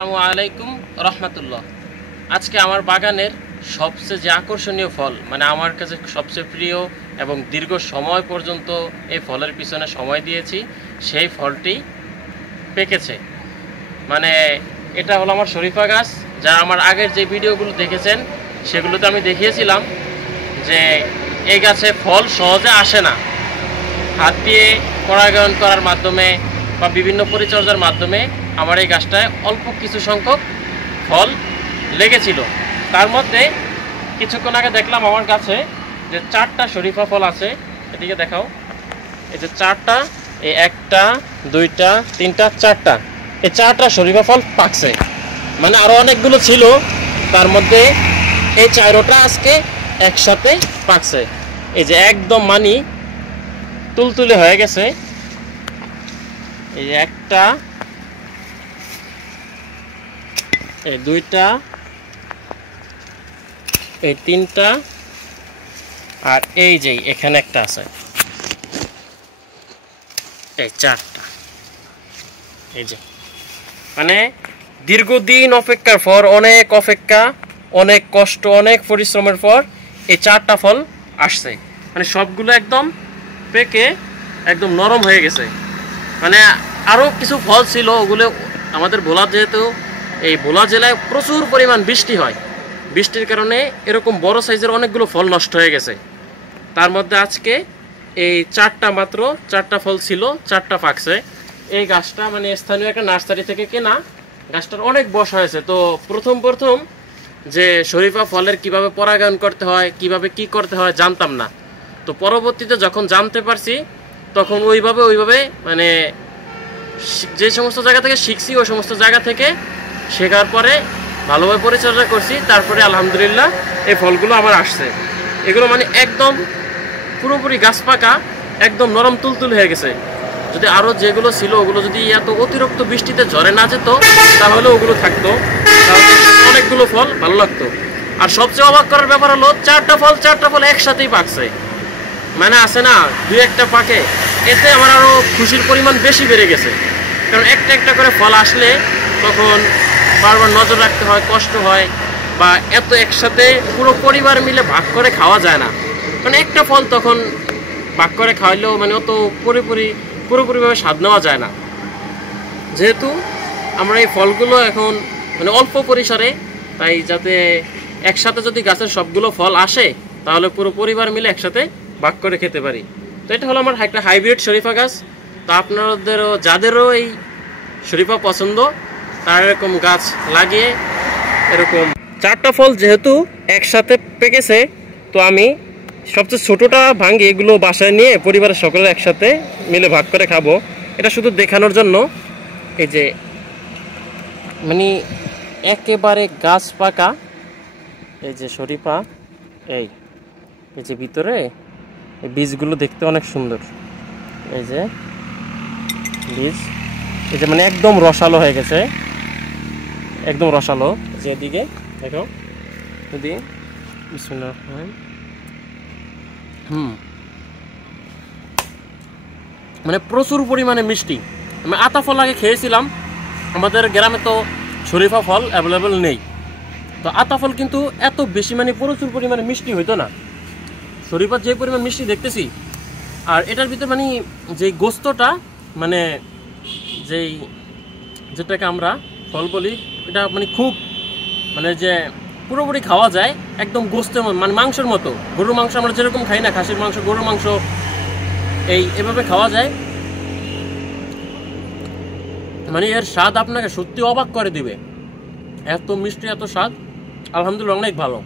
আসসালামু আলাইকুম রহমতুল্লাহ। আজকে আমার বাগানের সবচেয়ে যে আকর্ষণীয় ফল, মানে আমার কাছে সবচেয়ে প্রিয় এবং দীর্ঘ সময় পর্যন্ত এই ফলের পিছনে সময় দিয়েছি, সেই ফলটি পেকেছে। মানে এটা হলো আমার শরীফা গাছ। যা আমার আগের যে ভিডিওগুলো দেখেছেন সেগুলোতে আমি দেখিয়েছিলাম যে এই গাছে ফল সহজে আসে না। হাত দিয়ে পরাগায়ন করার মাধ্যমে বা বিভিন্ন পরিচর্যার মাধ্যমে আমার এই গাছটায় অল্প কিছু সংখ্যক ফল লেগেছিল। তার মধ্যে কিছুক্ষণ আগে দেখলাম আমার গাছে যে 4টা শরীফা ফল আছে। এদিকে দেখাও, এই যে 4টা, এই 1টা 2টা 3টা 4টা, এই 4টা শরীফা ফল পাকছে। মানে আরও অনেকগুলো ছিল, তার মধ্যে এই 4টা আজকে একসাথে পাকছে। এই যে একদম মানি তুলতুলে হয়ে গেছে। এই 1টা, এই 2টা, এই 3টা, আর এই যে এখানে একটা আছে, এই 4টা। এই যে মানে দীর্ঘদিন অপেক্ষার পর, অনেক অপেক্ষা, অনেক কষ্ট, অনেক পরিশ্রমের পর এই 4টা ফল আসছে। মানে সবগুলো একদম পেকে একদম নরম হয়ে গেছে। মানে আরও কিছু ফল ছিল, ওগুলো আমাদের ভোলা, যেহেতু এই ভোলা জেলায় প্রচুর পরিমাণ বৃষ্টি হয়, বৃষ্টির কারণে এরকম বড় সাইজের অনেকগুলো ফল নষ্ট হয়ে গেছে। তার মধ্যে আজকে এই 4টা, মাত্র 4টা ফল ছিল, 4টা পাকছে। এই গাছটা মানে স্থানীয় একটা নার্সারি থেকে কেনা, গাছটার অনেক বয়স হয়েছে। তো প্রথম যে শরীফা ফলের কিভাবে পরাগায়ন করতে হয়, কিভাবে কি করতে হয় জানতাম না। তো পরবর্তীতে যখন জানতে পারছি তখন ওইভাবে মানে যে সমস্ত জায়গা থেকে শিখছি, ওই সমস্ত জায়গা থেকে শেখার পরে ভালোভাবে পরিচর্যা করছি, তারপরে আলহামদুলিল্লাহ এই ফলগুলো আমার আসছে। এগুলো মানে একদম পুরোপুরি গাছ পাকা, একদম নরম তুলতুল হয়ে গেছে। যদি আরও যেগুলো ছিল ওগুলো যদি এত অতিরিক্ত বৃষ্টিতে ঝরে না যেত তাহলে ওগুলো থাকতো, তাহলে অনেকগুলো ফল ভালো লাগতো। আর সবচেয়ে অবাক করার ব্যাপার হলো 4টা ফল একসাথেই পাকছে। মানে আছে না 2-1টা পাকে, এতে আমার আরও খুশির পরিমাণ বেশি বেড়ে গেছে। কারণ একটা একটা করে ফল আসলে তখন বারবার নজর রাখতে হয়, কষ্ট হয়, বা এত একসাথে পুরো পরিবার মিলে ভাগ করে খাওয়া যায় না। মানে একটা ফল তখন ভাগ করে খাওয়াইলেও মানে অত পুরোপুরিভাবে স্বাদ নেওয়া যায় না। যেহেতু আমরা এই ফলগুলো এখন মানে অল্প পরিসরে, তাই যাতে একসাথে যদি গাছের সবগুলো ফল আসে তাহলে পুরো পরিবার মিলে একসাথে ভাগ করে খেতে পারি। তো এটা হলো আমার একটা হাইব্রিড শরীফা গাছ। তো আপনাদেরও যাদেরও এই শরীফা পছন্দ, তারা এরকম গাছ লাগিয়ে এরকম 4টা ফল যেহেতু একসাথে পেকেছে, তো আমি সবচেয়ে ছোটোটা ভাঙি, এগুলো বাসায় নিয়ে পরিবারের সকলে একসাথে মিলে ভাগ করে খাবো। এটা শুধু দেখানোর জন্য। এই যে মানে একেবারে গাছ পাকা এই যে শরীফা, এই যে ভিতরে এই বীজগুলো দেখতে অনেক সুন্দর। এই যে বীজ, এই যে মানে একদম রসালো হয়ে গেছে, একদম রসালো। যে এদিকে দেখো, যদি বিসমিল্লাহ, মানে প্রচুর পরিমাণে মিষ্টি। আমি আতা ফল আগে খেয়েছিলাম, আমাদের গ্রামে তো শরীফা ফল অ্যাভেলেবেল নেই। তো আতা ফল কিন্তু এত বেশি মানে প্রচুর পরিমাণে মিষ্টি হইতো না। শরীফার যে পরিমাণ মিষ্টি দেখতেছি, আর এটার ভিতরে মানে যে গোস্তটা, মানে যেটাকে আমরা ফল বলি, এটা মানে খুব মানে যে পুরোপুরি খাওয়া যায়, একদম গোস্তের মানে মাংসের মতো। গরুর মাংস আমরা যেরকম খাই না, খাসির মাংস, গরুর মাংস, এভাবে খাওয়া যায়। মানে এর স্বাদ আপনাকে সত্যি অবাক করে দিবে, এত মিষ্টি, এত স্বাদ। আলহামদুলিল্লাহ অনেক ভালো।